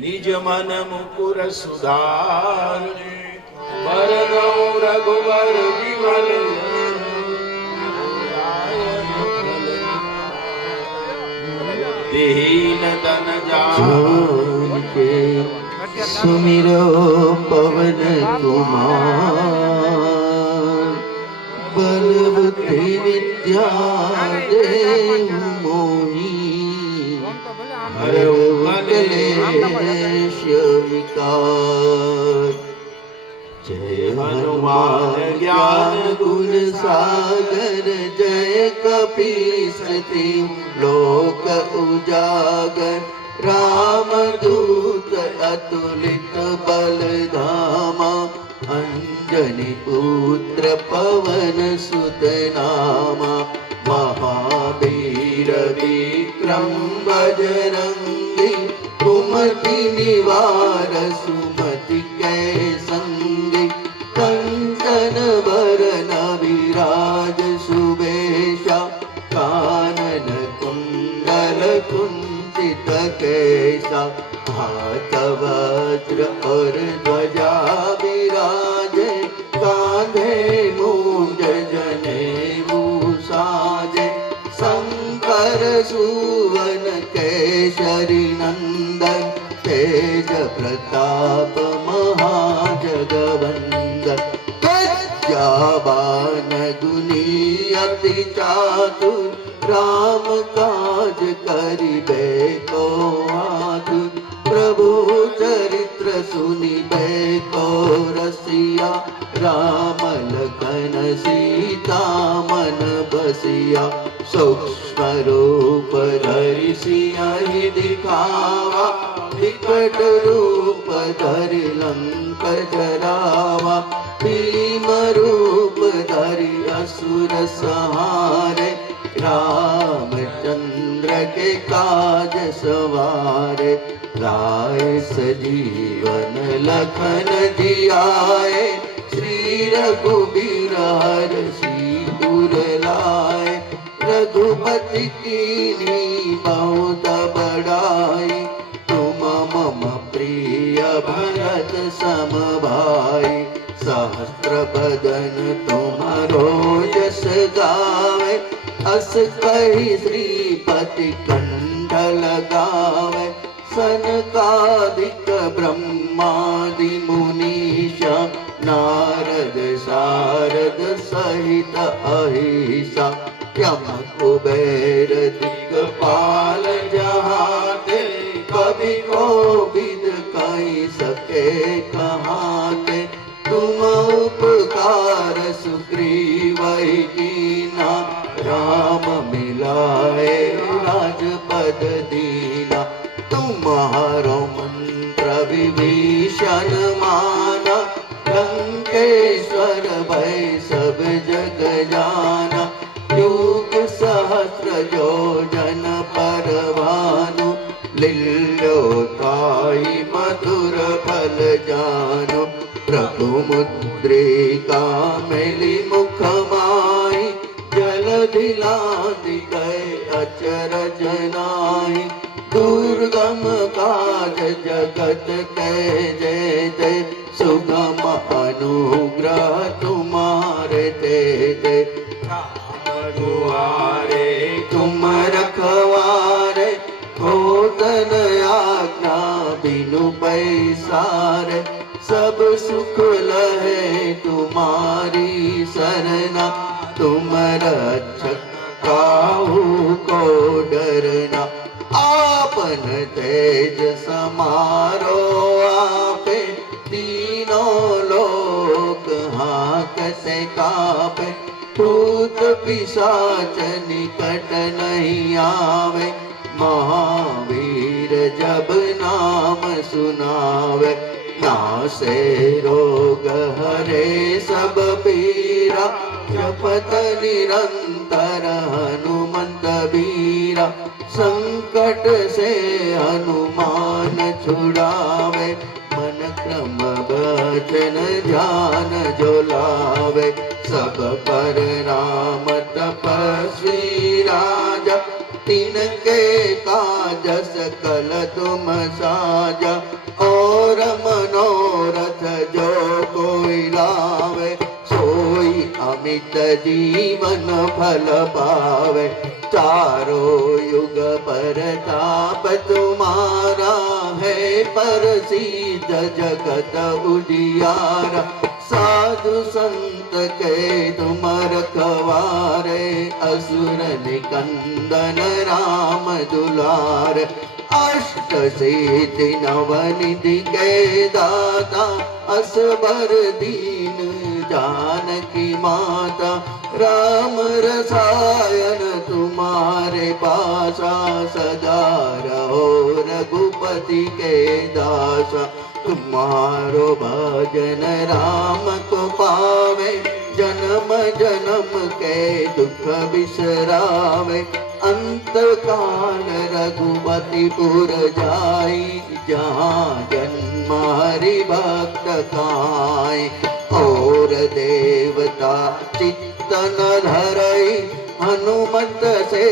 निज मन मुकुर सुधार बरनौ रघुवर विमल दीन तन जान के सुमिरो पवन कुमार बल बुद्धि विद्या देव मोहि हरौ कलेश विकार। जय हनुमान ज्ञान गुण सागर जय कपीस तिहुँ लोक उजागर रामदूत अतुलित बल धामा अंजनी पुत्र पवन सुत नामा महावीर विक्रम बजरंगी कुमति निवार सुमति कै संगी कंचन बरन विराज सुबेशा कानन कुंडल कुंचित केसा हाथ वज्र और ध्वजा विराजे कांधे मूंज जनेऊ साजे शंकर सुवन केसरी नंदन तेज प्रताप महाजगवंदन विद्यावान गुणी अति चातुर राम काज करिबे को आतुर प्रभु चरित्र सुनिबे को रसिया राम लखन सीता मन बसिया सूक्ष्म रूप धरि सियहि दिखावा विकट रूप धरि लंक जरावा भीम रूप धरि असुर संहारे रामचंद्र के काज सवारे लाए सजीवन लखन जियाए श्री रघुबीर हरषि उर लाए रघुपति कीन्ही बहुत बड़ाई तुम मम प्रिय भरत सम भाई सहस्त्र बदन तुम्हारो जस गावे अस कहि श्रीपति कंठ लगावे सनकादिक ब्रह्मादि मुनीषा नारद सारद सहित अहिषा यम कुबेर दिक्पाल जहाते कवि कोविद कहि सके कहाते तुम उपकार सुग्रीवहि कीना राम मिलाए राजपद दीना तुम्हारो मंत्र विभीषण माना लंकेश्वर भय सब जग जाना युग सहस्र योजन पर भानु लील्योताहि मधुर फल जानु प्रभु मुद्रिका मिली मुख माहि जलधि लांघि गए अचरज नाहि दुर्गम काज जगत के जय जय सुगम अनुग्रह तुम्हारे ते जय दुआरे तुम रखवारे होतन आज्ञा बिनु पैसारे सब सुख लहे तुम्हारी सरना तुम रक्षक काहू को डरना आपन तेज समारो आपे तीनों लोक हाकते कापे भूत पिशाच निकट नहीं आवे महावीर जब नाम सुनावे नासे रोग हरे सब पीरा जपत निरंतर हनुमंत बीरा संकट से हनुमान छुड़ावे मन क्रम वचन ध्यान जो लावे सब पर राम तपस्वी राजा तिनके काज सकल तुम साजा नित जीवन फल पावे। चारों युग परताप तुम्हारा है, प्रसिद्ध जगत उजियारा। साधु संत के तुम रखवारे, असुर निकंदन राम दुलार। अष्ट सिद्धि नवनिधि के दाता, असबर दीन जानकी माता। राम रसायन तुम्हारे पासा, सदा रहो रघुपति के दासा। तुम्हारो भजन राम को पावे, जन्म जन्म के दुख बिसरावे। अंत काल रघुपतिपुर जाई, जहाँ जन्म हरि भक्त खाई। और देवता चित्तन धरई, हनुमत से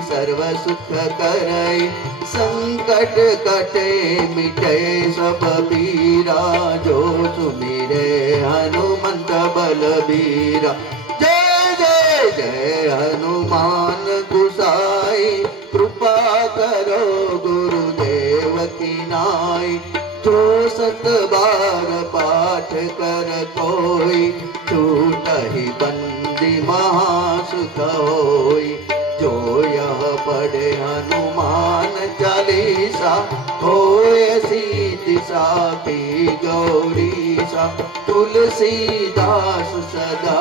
सर्व सुख करई। संकट कटे मिटे सब पीरा, जो सुमिरे हनुमंत बलबीरा। जय जय जय हनुमान गुसाई, कृपा करो गुरुदेव की नाई। जो सत बार पाठ कर कोई, छूटहि बंदी महासुख होई। जो यह पढ़े हनुमान चालीसा, होय सीति साखी गौरीसा। तुलसीदास सदा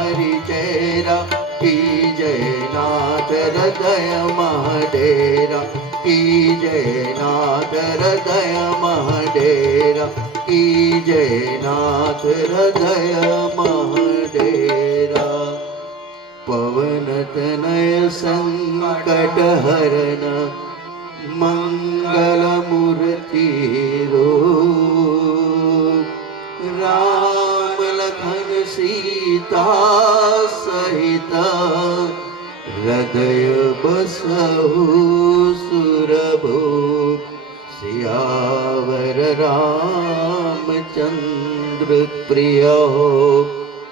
हरि चेरा, कीजय नाथ हृदय महडेरा। कीजय नाथ हृदय महडेरा, कीजय नाथ हृदय महडेरा। पवन तनय संकट हरन, मंगल मूर्ति रूप। राम लखन सीता सहित, हृदय बसहु सुरभूप। सियावर रामचंद्र प्रिय हो,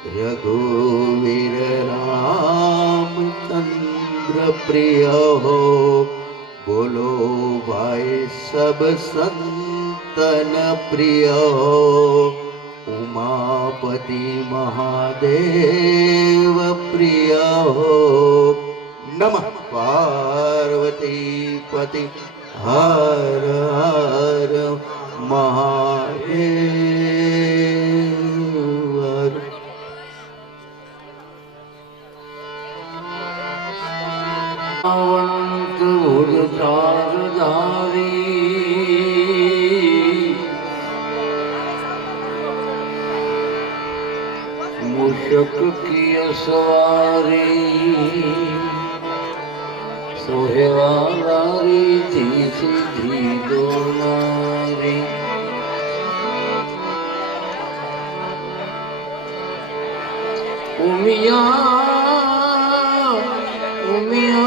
रघुवीर रामचंद्र प्रिय हो। बोलो भाई सब संतन प्रिय हो, उमापति महादेव प्रिय हो। नमः पार्वती पति हर हर महादेव। अवंत चारधारी, मुशक की सवारी। सोहेवारी थी सीधी दोनारी। उमिया उमिया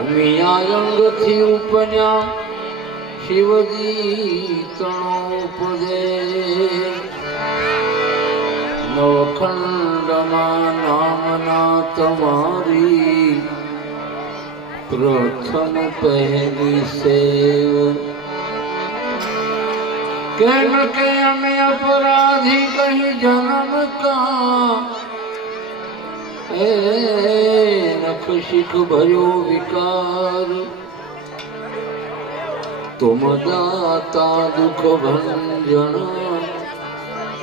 उमिया रंग थी उपन्या, शिवजी तणोपदे। नवखंडમાં નામના તમારી, પ્રથમ પહેલી સેવ। કેમ કે અમે અપરાધી કહી જન્મ કા, એ નખ શીખ ભયો વિકાર। तुम दाता दुख भंजन,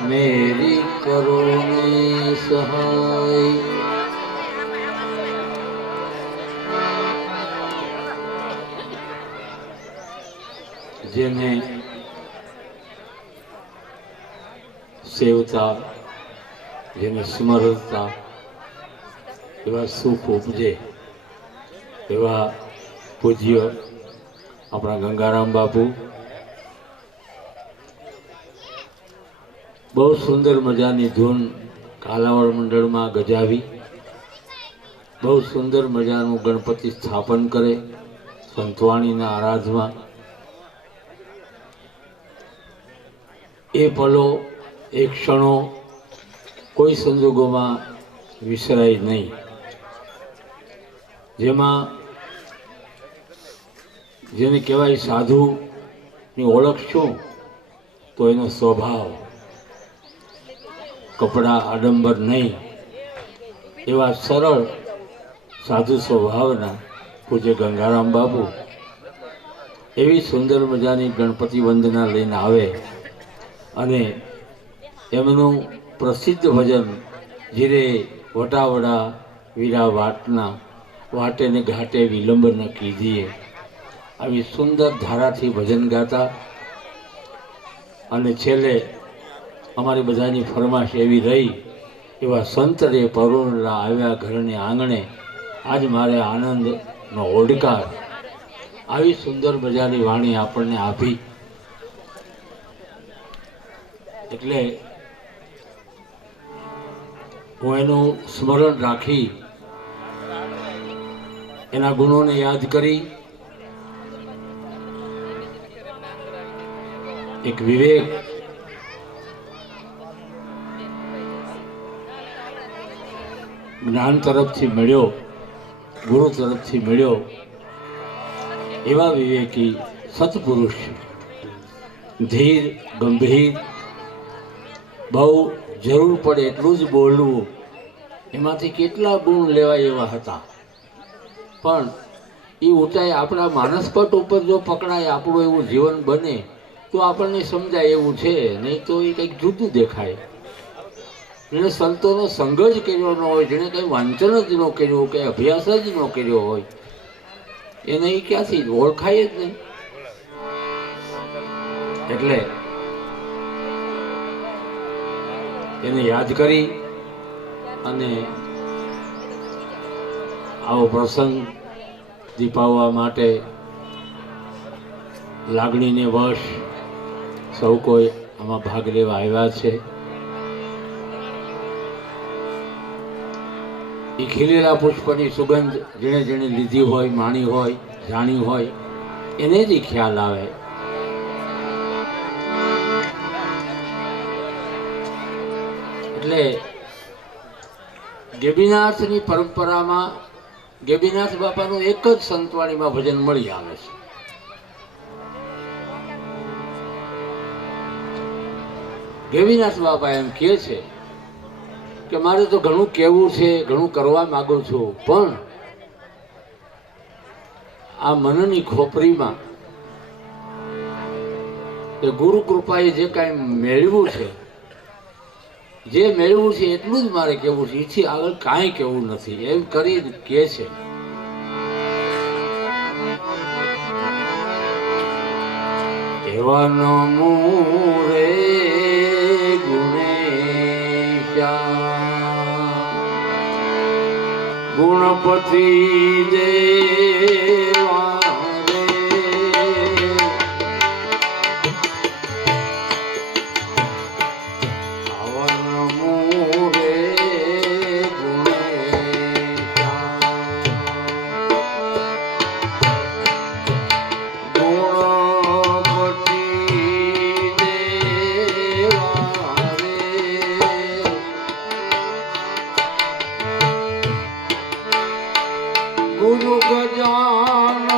मेरी करो ने सहाय। જેને સેવતા, જેને સ્મરતા એવા સુખ ઉપજે, એવા પૂજ્ય આપણા ગંગારામ બાપુ બહુ સુંદર મજાની ધૂન કાલાવડ મંડળમાં ગજાવી, બહુ સુંદર મજાનું ગણપતિ સ્થાપન કરે સંતવાણીના આરાધમાં। એ પલો એ ક્ષણો કોઈ સંજોગોમાં વિસરાય નહીં, જેમાં જેને કહેવાય સાધુની ઓળખ શું, તો એનો સ્વભાવ, કપડાં આડંબર નહીં, એવા સરળ સાધુ સ્વભાવના પૂજ્ય ગંગારામ બાપુ એવી સુંદર મજાની ગણપતિ વંદના લઈને આવે અને એમનું પ્રસિદ્ધ ભજન જીરે વટાવડા વીરા વાટના વાટે ને ઘાટે વિલંબ ન કીધીએ, આવી સુંદર ધારાથી ભજન ગાતા અને છેલ્લે અમારી બધાની ફરમાશ એવી રહી, એવા સંતરે પરોણલા આવ્યા ઘરને આંગણે, આજ મારે આનંદનો ઓડકાર, આવી સુંદર મજાની વાણી આપણને આપી. એટલે હું એનું સ્મરણ રાખી, એના ગુણોને યાદ કરી, એક વિવેક જ્ઞાન તરફથી મળ્યો, ગુરુ તરફથી મળ્યો, એવા વિવેકી સત્પુરુષ, ધીર ગંભીર, બહુ જરૂર પડે એટલું જ બોલવું, એમાંથી કેટલા ગુણ લેવાય એવા હતા. પણ એ ઊંચાઈ આપણા માનસપટ ઉપર જો પકડાય, આપણું એવું જીવન બને તો આપણને સમજાય એવું છે, નહીં તો એ કંઈક જુદું દેખાય. જેણે સંતોનો સંગ જ કર્યો ન હોય, જેણે કંઈ વાંચન જ ન કર્યું, કંઈ અભ્યાસ જ ન કર્યો હોય, એને એ ક્યાંથી ઓળખાય જ નહીં. એટલે એને યાદ કરી અને આવો પ્રસંગ દીપાવવા માટે લાગણીને વશ સૌ કોઈ આમાં ભાગ લેવા આવ્યા છે. એ ખીલેલા પુષ્પની સુગંધ જેણે જેણે લીધી હોય, માણી હોય, જાણી હોય, એને જ ખ્યાલ આવે. એટલે ગેબીનાથની પરંપરામાં ગેબીનાથ બાપાનું એક જ સંતવાણીમાં ભજન મળી આવે છે. ગેબીનાથ બાપા એમ કહે છે કે મારે તો ઘણું કહેવું છે, ઘણું કરવા માંગુ છું, પણ આ મનની ખોપરીમાં એ ગુરુ કૃપાએ જે કાંઈ મેળવ્યું છે, જે મેળવું છે એટલું જ મારે કહેવું છે, એથી આગળ કાંઈ કહેવું નથી, એમ કરી કહે છે. એવા નમો રે ગુણપતિ દેવા રે, આવા નમો રે ગુણેશા, ગુણપતિ દેવા રે, ગુરુ ગજાનંદ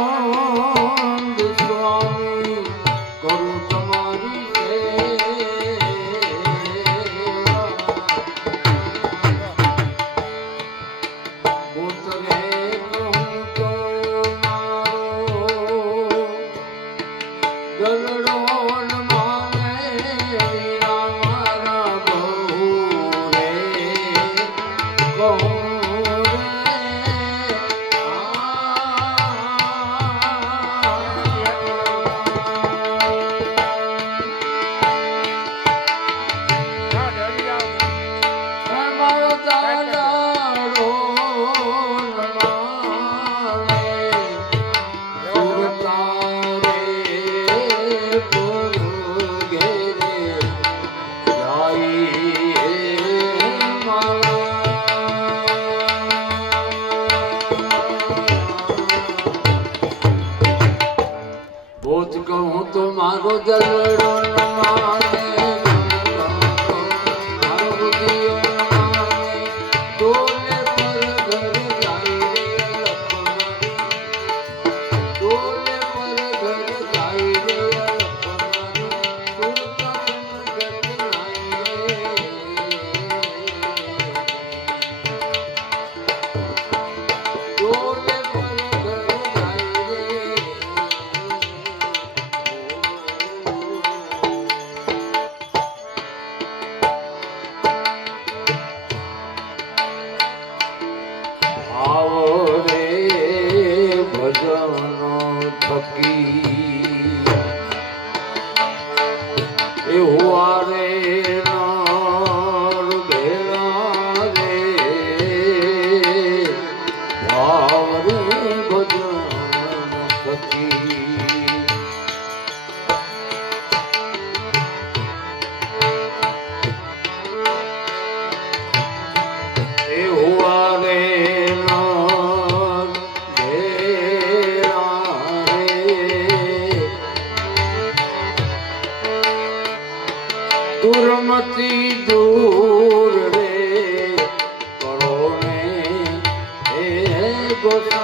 સ્વામી કરું તમારી સેવા, ઉતરે કહું તો મારો ગરડો ન માને વીરા મારા બહુ રે, કહું કહું તો મારો જલડો ન માને થકી એ હુઆ રે નર ભેળા રે ભાવ રે ભજન થકી એ હુઆ રે નર ભેળા રે દુર્મતી દૂર રે કરો ને હે ગોસા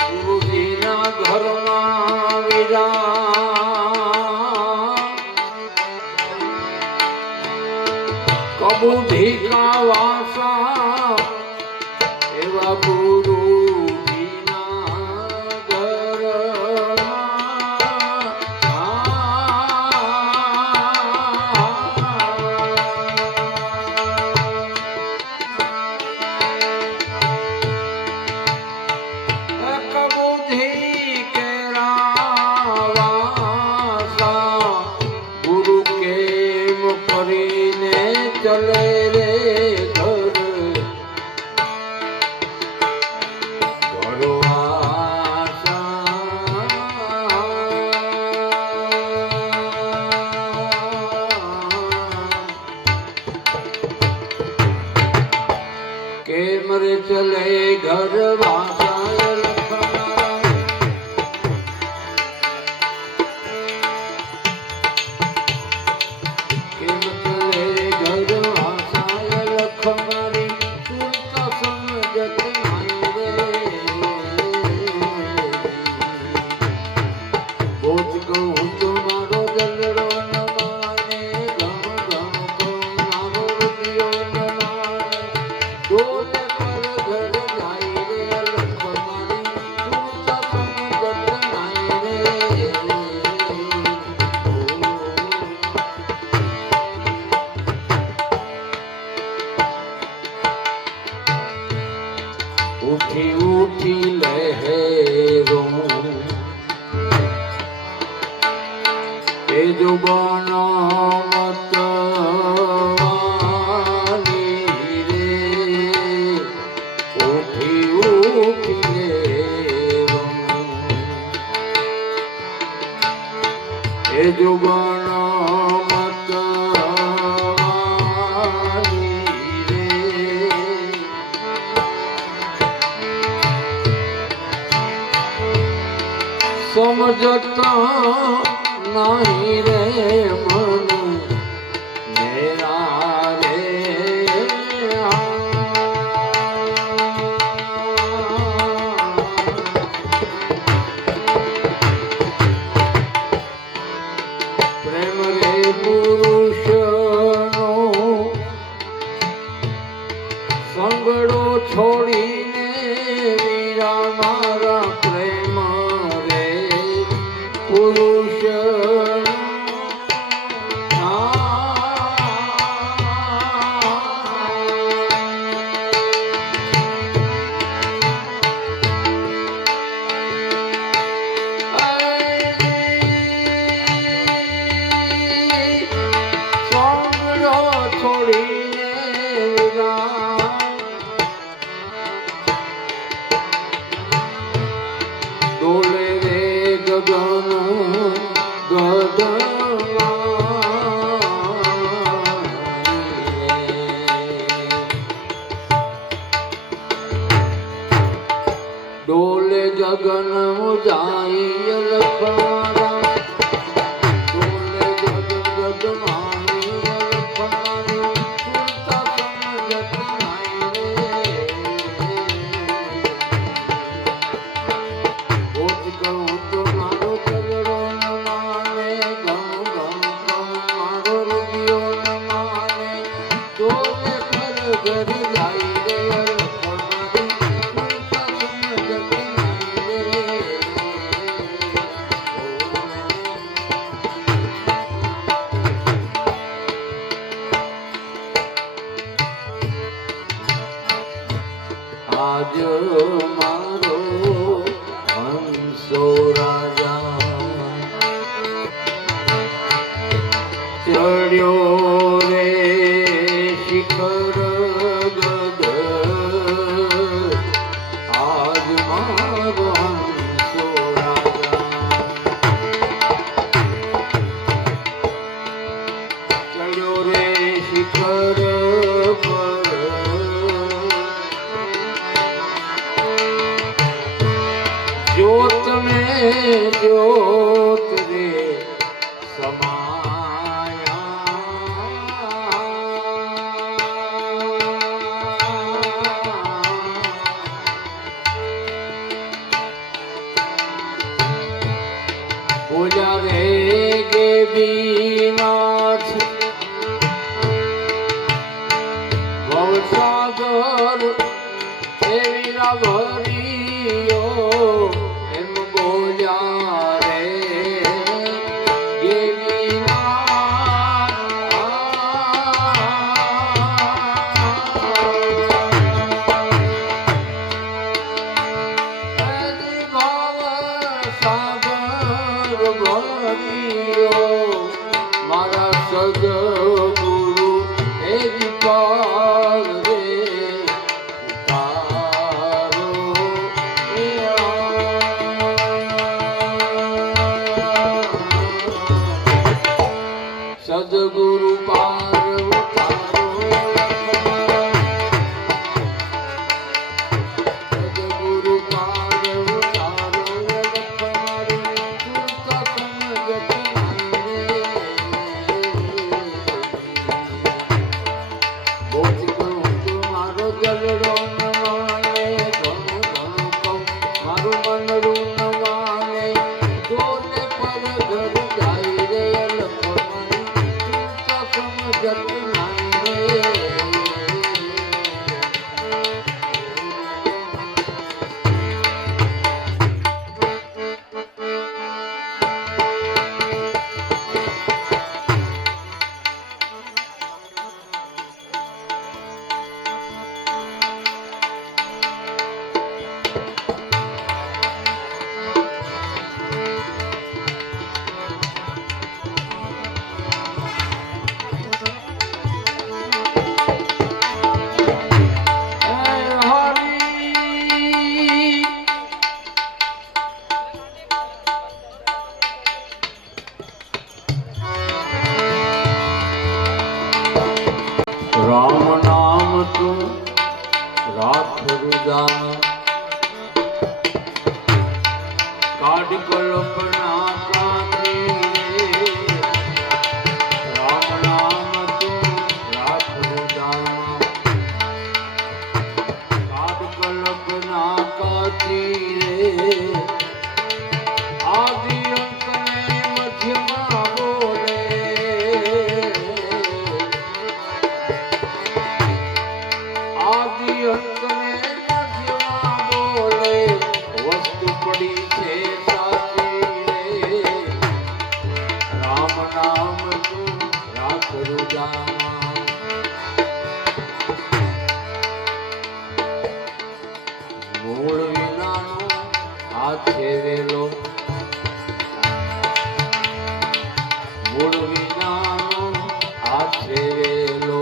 ગુરુજીના ઘરમાં વિરા કબૂધી કા વાસા એવા ગુરુજીના ઘરમાં કબૂધી કેરા વાસા ગુરુ કેમ કરીને ચલે રે ઘર કેમ રે ચલે ઘર વાસા લખના કેમ ચલે ઘર વાસા લખનારી સુરતા સમજત નહીં રે બોજ કહું તો મારો દલડો ન માને ગમ ગમ કહું મારો રૂપિયો ન માને ડોલ પર ઘર જાય રે લખનારી સુરતા સમજત નહીં રે ઉઠી ઉઠી લહેરો એ જો બનાવતવાની રે ઉઠી ઉઠી લહેરો એ જો બનાવતવાની રે સમજતા નહીં રે મન મેરા રે પ્રેમ રે પુરુષનો સંગડો છોડીને વીરા મારા પ્રેમ રે પુરુષ છોડીને ડોલે રે ગગન ડોલે જગન જાય લખવાના ડોલે જગન ગગમાની લખવાની સુરતા સમજત ज्योत में ज्योत रे समाया बोला रे देवीनाथ भवसागर देवीरा भरियो एम बोला रे मारा सदगुरु एवी पार रे तारो सदगुरु पार उतारो सदगुरु पार उतारो राम नाम तू राख रुदाना काढ़ कल्पना काढ़ी राम नाम तू राख रुदाना काढ़ कल्पना काढ़ी आदि अंत में मध्यमा बोले आदि अंत में मध्यमा बोले वस्तु पड़ी छे साची रे राम नाम तू राख रुदाना मूળ વિનાનો હાથ છેવેલો મૂળ વિનાનો હાથ છેવેલો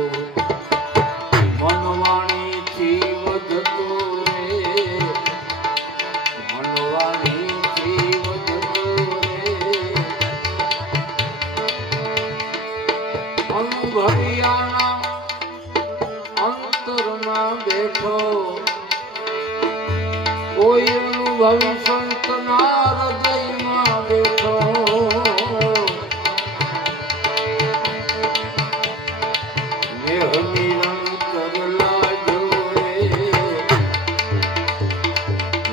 મનવાણીથી વધતો રે મનવાણીથી વધતો રે અનુભવિયાના અંતરમાં બેઠો કોઈ અનુભવી સંતના હૃદયમાં બેઠો મેહ નિરંતર લાજો રે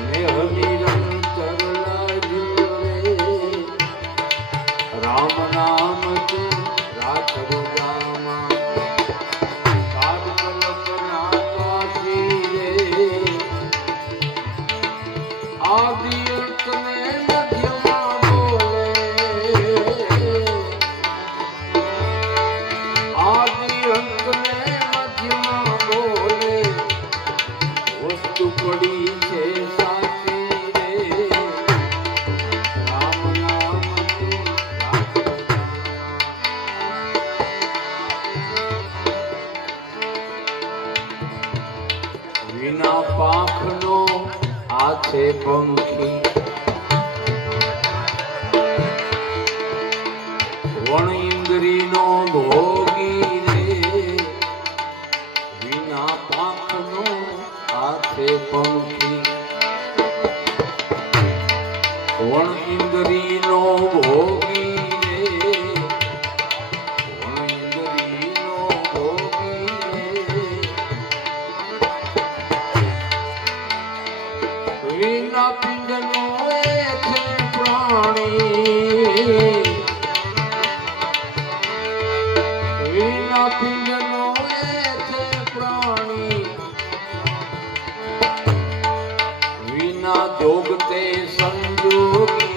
મેહ નિરંતર લાજો રે રામ નામ તું રાખ રૂદામા કાઢ કલ્પના કાઢી રે आदि अंत में मध्यमा बोले आदि अंत में मध्यमा बोले वस्तु पड़ी छे साची रे राम नाम तू राख विना पाखनो हाथे पंखी वण इंद्री नो भोगी रे विना पाख नो हाथे पंखी વણ ઇન્દ્રીનો ભોગી રે, વણ ઇન્દ્રીનો ભોગી રે, વિના પિંડનો એ છે પ્રાણી, વિના પિંડનો એ છે પ્રાણી, વિના જોગ તે સંજોગી,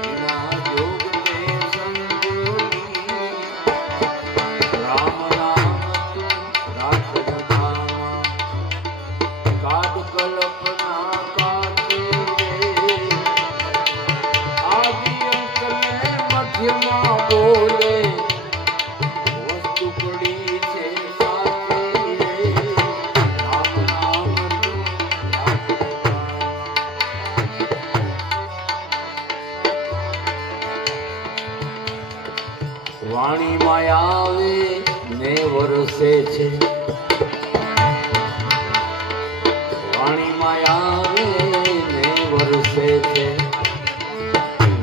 વિના જોગ તે સંજોગી, રામ નામ તું રાખ બધામાં, કાઢ કલ્પના કાઢે રે, આદિ અંત ને મધ્યમાં બોલે, વસ્તુ પડી છે સાચી રે, રામ નામ તું રાખ બધામાં. વાણીમાં આવે ને વરસે છે, વાણીમાં આવે ને વરસે છે,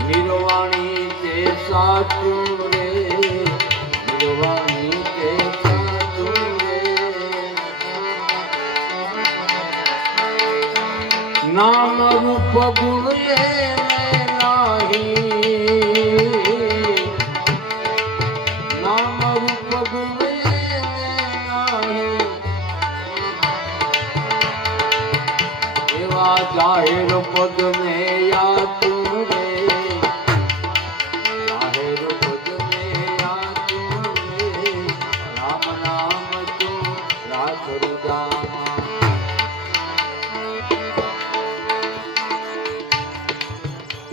નિર્વાણી તે સાચું રે, નિર્વાણી તે સાચું રે, નામ રૂપ ગુણ એને નાહી, નામ રૂપ ગુણ એને નાહી, એવા જાહેર પદ ને યાતું રે, જાહેર પદ ને યાતું રે, રામ નામ તું રાખ હૃદયમાં.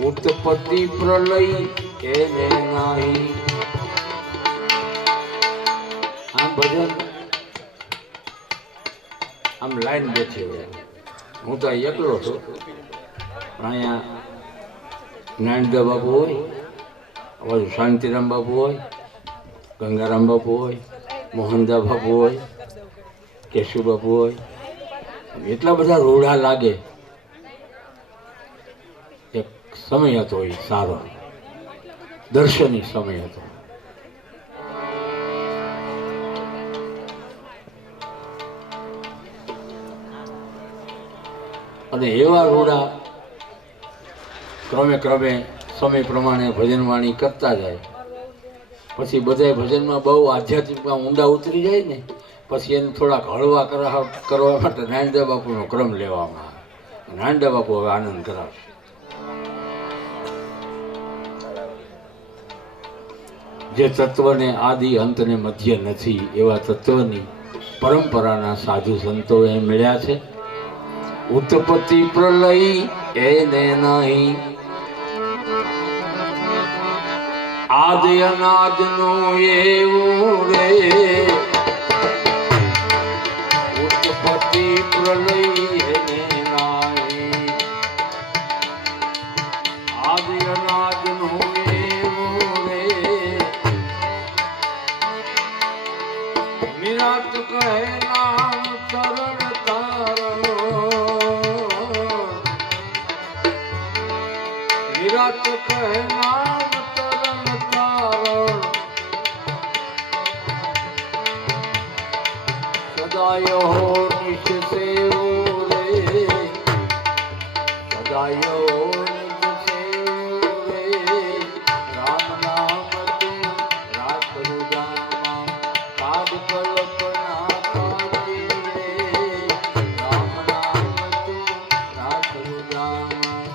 ઉત્પત્તિ પ્રલય એને નાહી. આમ ભજન આમ લાઈન બેઠી હોય, હું તો એકલો છું, પણ અહીંયા નાનદા બાપુ હોય, બાજુ શાંતિરામ બાપુ હોય, ગંગારામ બાપુ હોય, મોહનદા બાપુ હોય, કેશુ બાપુ હોય, એટલા બધા રોડા લાગે. એક સમય હતો એ સારો, દર્શની સમય હતો. અને એવા રૂડા ક્રમે ક્રમે સમય પ્રમાણે ભજનવાણી કરતા જાય, પછી બધા ભજનમાં બહુ આધ્યાત્મિકમાં ઊંડા ઉતરી જાય ને, પછી એને થોડાક હળવા કરવા માટે નાનદા બાપુનો ક્રમ લેવામાં આવે. નાનદા બાપુ હવે આનંદ કરાવશે. જે તત્વને આદિ અંતને મધ્ય નથી, એવા તત્વની પરંપરાના સાધુ સંતોએ મળ્યા છે. ઉત્પત્તિ પ્રલય એને નહીં, આદિ અનાદનું એવું રે, ઉત્પત્તિ પ્રલય એને નહીં, આદિ અનાદનું એવું રે, નિરાત કહે નામ ચરણ નિરાત કહે નામ તરણ તારણ, સદાય હો નિશ સેવો રે, સદાય હો નિશ સેવો રે, રામ નામ તું રાખ હૃદયમાં, કાઢ કલ્પના કાઢી રે, રામ નામ તું રાખ હૃદયમાં,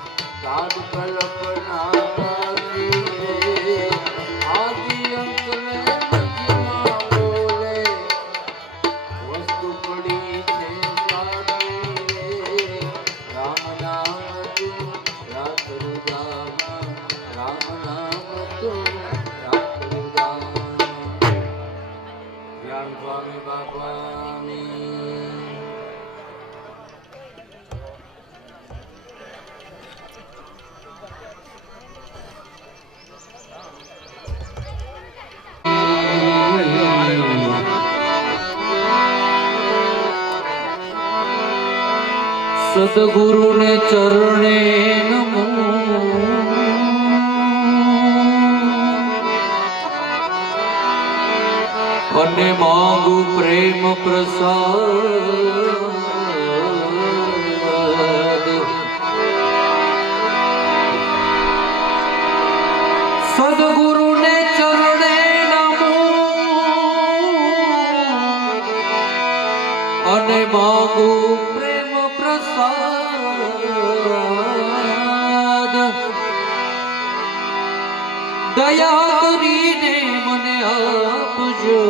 કાઢ કલ્પના કાઢી રે, આદિ અંત ને મધ્યમાં બોલે, વસ્તુ પડી છે સાચી રે, રામ નામ તું સદગુરુને ચરણે નમો અને માંગુ પ્રેમ પ્રસાદ સદગુરુને ચરણે નમો અને માંગુ પ્રેમ પ્રસાદ દયા કરીને મને આપજો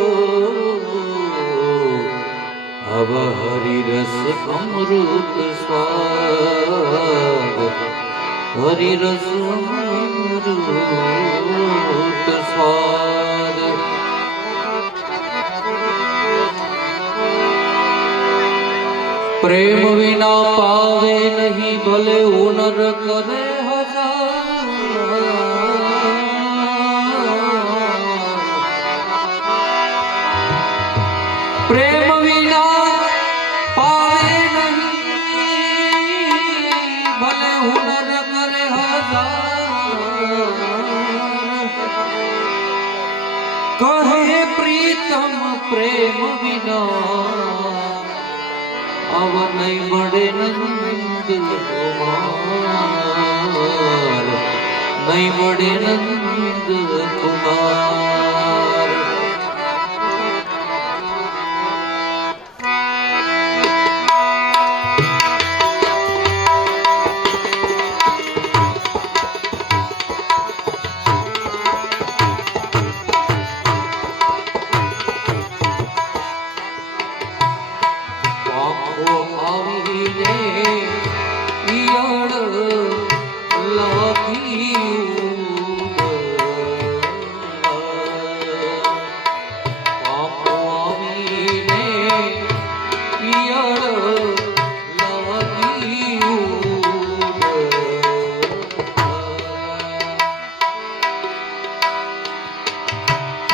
અવ હરિરસ અમૃત સ્વાદ હરિરસ અમૃત સ્વાદ પ્રેમ વિના પાવે નહીં ભલે હુનર કરે હજાર પ્રેમ વિના પાવે નહીં ભલે હુનર કરે હજાર કહે પ્રીતમ પ્રેમ વિના અવ નહીં મળે નંદ કુમાર નહીં મળે નંદ કુમાર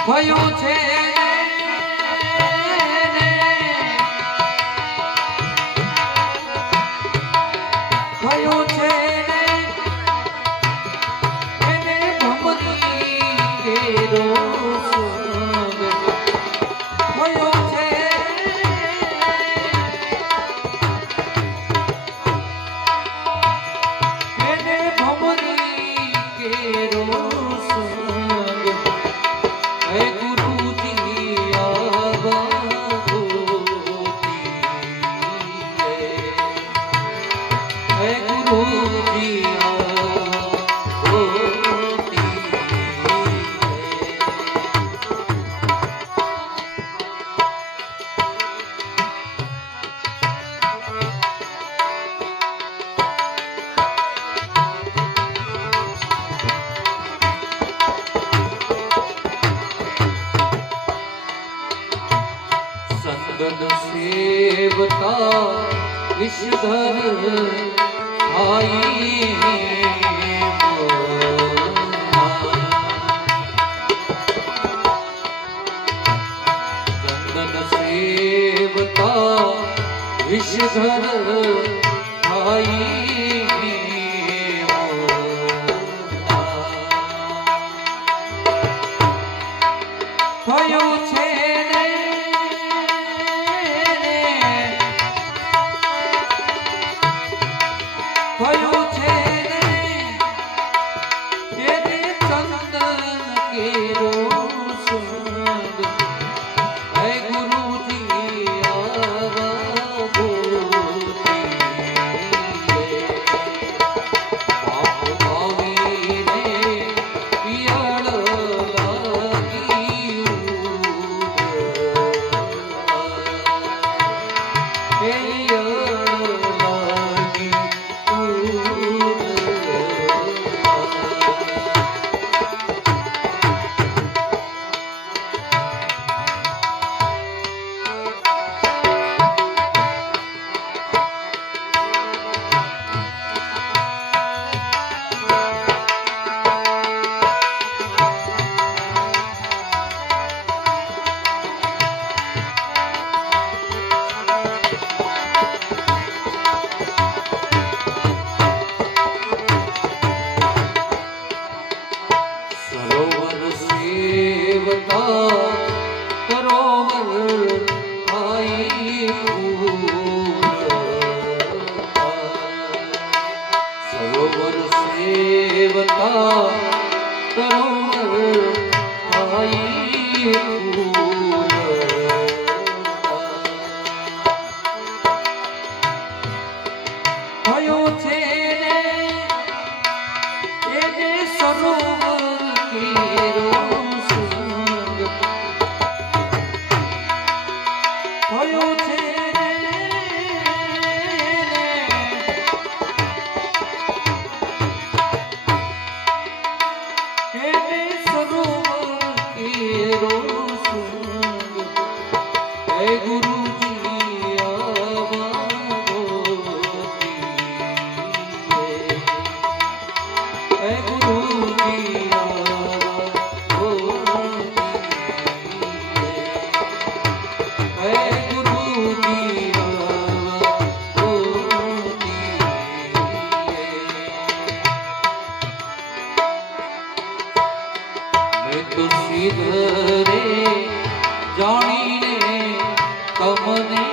ભયું છે ભયું છે એને ભમરી કેરો સંગ ભયું છે એને ભમરી કેરો સંગ હે ગુરુજી આવા હે ગુરુજી સંગન સેવતા વિષધર આઈ સંગન સેવતા વિષધર આઈ થયું છે ભયું છે એને ચંદન કેરો સંગ હે ગુરુજી આવા પાપ ભાવીને પિયાળ લાગ્યું હે દેવતા તરુણ આઈ ફૂલ થયો છે ને એને સરોવર કેરો સંગ થયો છે રે જાણીને તમને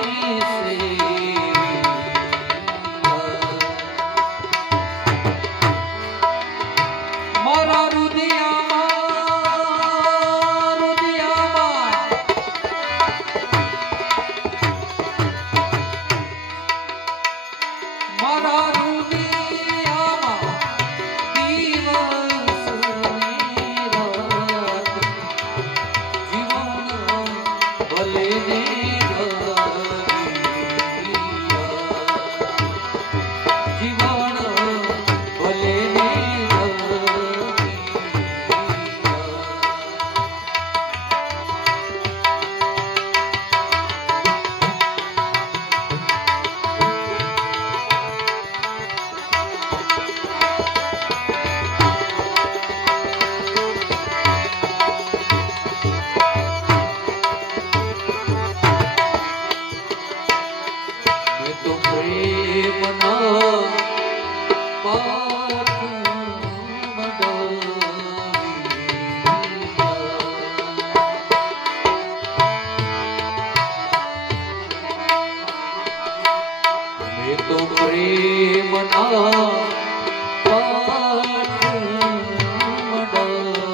મારા રુદિયામાં મારા રુદિયામાં દિવસ ભલે ને જીવન ભલે ને તો પ્રેમના પાઠ મંડાવી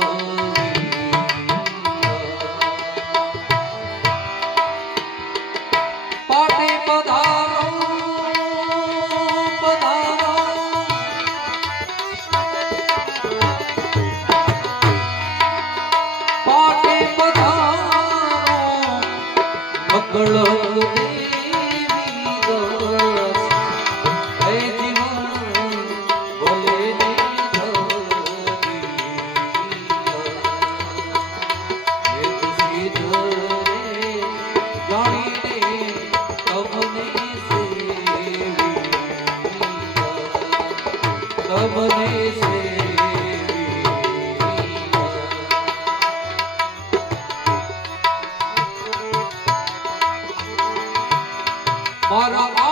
પાટે પધારો પધારો પાટે પધારો મકળ મારા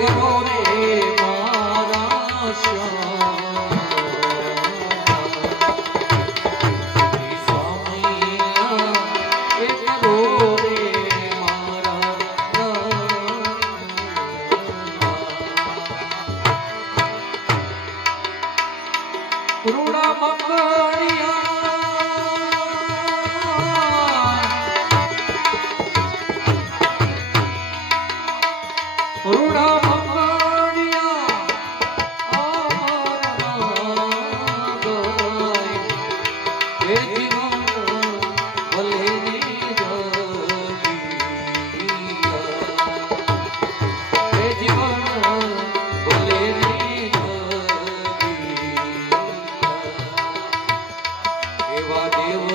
કરો રે મારા શ્યામ કરો રે મારા રૂડા મંગળિયા રૂડા દેવ